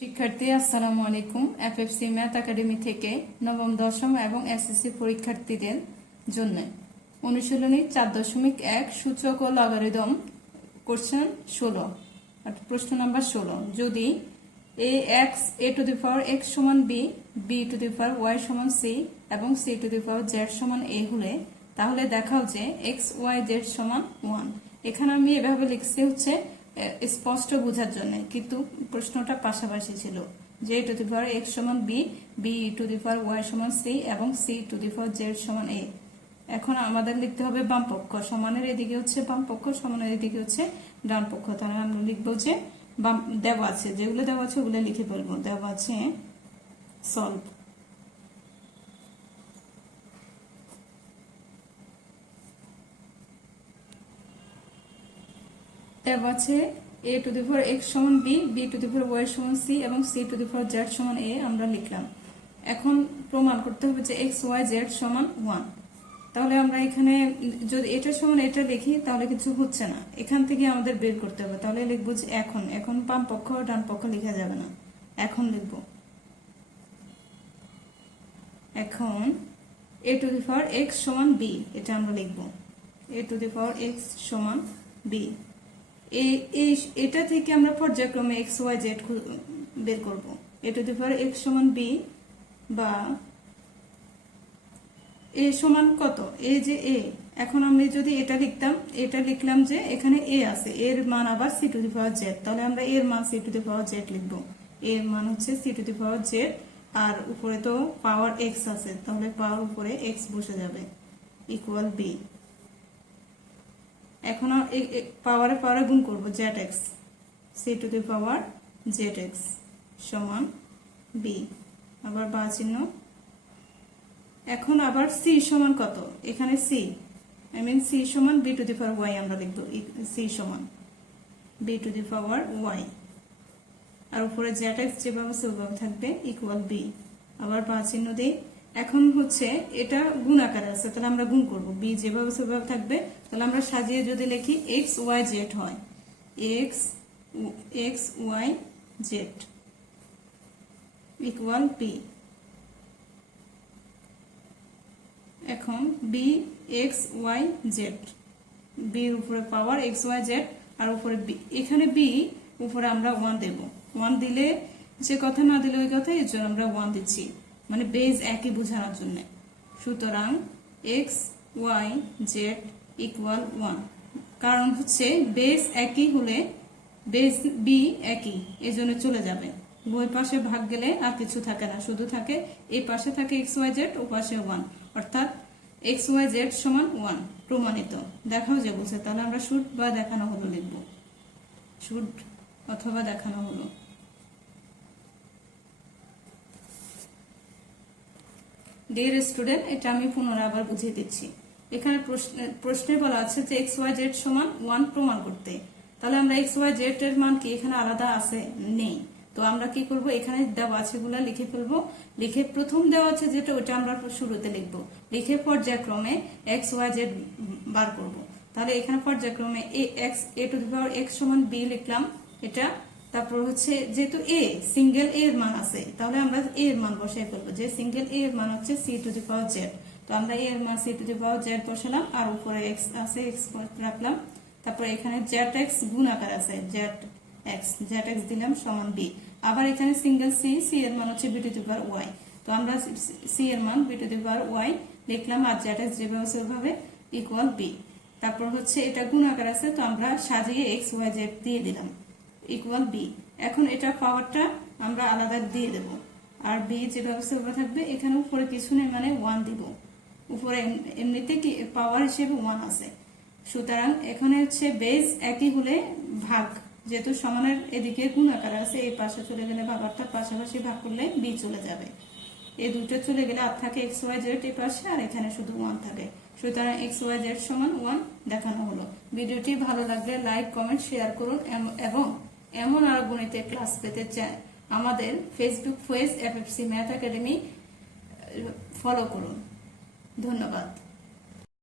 শিক্ষার্থী আসসালামু আলাইকুম। এফএফসি ম্যাথ একাডেমি থেকে নবম দশম এবং এসএসসি পরীক্ষার্থীদের জন্য অনুশীলনী 4.1 সূচক ও লগারিদম কোশ্চেন 16 প্রশ্ন নাম্বার 16। যদি a to the power x সমান b, b to the power y সমান c এবং c to the power z সমান a হলে তাহলে দেখাও যে x y z সমান 1। এখানে আমি এভাবে লিখছি হচ্ছে স্পষ্ট বোঝার জন্য, কিন্তু প্রশ্নটা পাশাপাশি ছিল যে a to the power x সমান b, b to the power y সমান c এবং c to the power z সমান a। এখন আমাদের লিখতে হবে বাম পক্ষ, সমানের এদিকে হচ্ছে বাম পক্ষ, সমানের এদিকে হচ্ছে ডান পক্ষ। তাহলে আমরা লিখবো যে বাম দেওয়া আছে, যেগুলো দেওয়া আছে ওগুলো লিখে ফেলবো। দেওয়া আছে সলভ, দেওয়া আছে a to the power x সমান b, b to the power y সমান c এবং c to the power z সমান a আমরা লিখলাম। এখন প্রমাণ করতে হবে যে x y z সমান 1। তাহলে আমরা এখানে যদি এটা সমান এটা লিখি তাহলে কিছু হচ্ছে না, এখান থেকে আমাদের বের করতে হবে। তাহলে লিখবো যে এখন বাম পক্ষ ডান পক্ষ লেখা যাবে না, এখন লিখবো এখন a to the power x সমান b, এটা আমরা লিখবো a to the power x সমান b। এটা থেকে আমরা পর্যায়ক্রমে x y z বের করব। a to the power x সমান b বা a সমান কত, a যে a। এখন আমি যদি এটা লিখতাম, এটা লিখলাম যে এখানে a আছে, এর মান আবার c to the power z, তাহলে আমরা এর মান c to the power z লিখবো। এর মান হচ্ছে c to the power z, আর উপরে তো পাওয়ার x আছে, তাহলে পাওয়ার উপরে x বসে যাবে ইকুয়াল b। এখন পাওয়ারে গুণ করব zx, c to the power zx সমান b, আবার বা চিহ্ন। এখন আবার c সমান কত, এখানে c c সমান b to the power y আমরা লিখব, c সমান b to the power y, আর উপরে zx যেভাবে সেভাবে থাকবে ইকুয়াল b, আবার বা চিহ্ন দেই। এখন হচ্ছে এটা গুণ আকারে আছে, তাহলে আমরা গুণ করব, b যেভাবে সেভাবে থাকবে। তাহলে আমরা সাজিয়ে যদি লিখি x y z হয় x y z equal b। এখন b x y z, b এর উপরে পাওয়ার x y z আর উপরে b, এখানে b উপরে আমরা 1 দেব। 1 দিলে যে কথা, না দিলে ওই কথা, এর জন্য আমরা 1 দিচ্ছি, মানে বেজ একই বোঝানোর জন্য। সুতরাং x y z ইকুয়াল 1, কারণ হচ্ছে বেজ একই হলে বেজ b একই, এই জন্য চলে যাবে। উভয় পাশে ভাগ গেলে আর কিছু থাকে না, শুধু থাকে এই পাশে থাকে x y z, ও পাশে 1, অর্থাৎ x y z সমান 1 প্রমাণিত। দেখাও যে বলছে, তাহলে আমরা শুট বা দেখানো হলো লিখব, শুট অথবা দেখানো হলো। ডিয়ার স্টুডেন্ট, এটা আমি পুনরায় আবার বুঝিয়ে দিচ্ছি। এখানে প্রশ্নে বলা আছে যে x y z সমান 1 প্রমাণ করতে। তাহলে আমরা x y z এর মান কি এখানে আলাদা আছে? নেই। তো আমরা কি করব, এখানে দেওয়া আছে গুলা লিখে ফেলবো। লিখে প্রথম দেওয়া আছে যেটা, ওটা আমরা শুরুতে লিখবো। লিখে পর্যায়ক্রমে x y z বার করব। তাহলে এখানে পর্যায়ক্রমে a to the power x সমান b লিখলাম এটা। তারপর হচ্ছে যেহেতু a সিঙ্গেল a এর মান আছে, তাহলে আমরা a এর মান বসাই ফেলবো, যে সিঙ্গেল a এর মান হচ্ছে c to the power z। তো আমরা a এর মান c to the power z বসালাম, আর উপরে x আছে x রাখলাম। তারপর এখানে zx গুণ আকার আছে, zx দিলাম সমান b। আবার এখানে সিঙ্গেল c এর মান হচ্ছে b to the power y, তো আমরা c এর মান b to the power y লিখলাম, আর zx যেভাবে সেভাবে ইকুয়াল b। তারপর হচ্ছে এটা গুণ আকার আছে, তো আমরা সাজিয়ে x y z দিয়ে দিলাম ইকুয়াল b। এখন এটা পাওয়ারটা আমরা আলাদা দিয়ে দেব, আর b যেভাবে সেভাবে থাকবে। এখানে উপরে কিছু নেই, মানে 1 দিব। উপরে এমনিতে কি পাওয়ার হিসেবে 1 আছে। সুতরাং এখানে হচ্ছে বেজ একই হলে ভাগ, যেহেতু সমানের এদিকে গুণ আকার আছে, এই পাশে চলে গেলে ভাগ, অর্থাৎ পাশাপাশি ভাগ করলে b চলে যাবে। এই দুটো চলে গেলে আর থাকে x y z এই পাশে, আর এখানে শুধু 1 থাকে। সুতরাং x y z সমান 1 দেখানো হলো। ভিডিওটি ভালো লাগলে লাইক কমেন্ট শেয়ার করুন, এবং এমন আরো গণিতের ক্লাস পেতে চাই আমাদের Facebook page FFC math academy follow করুন। ধন্যবাদ।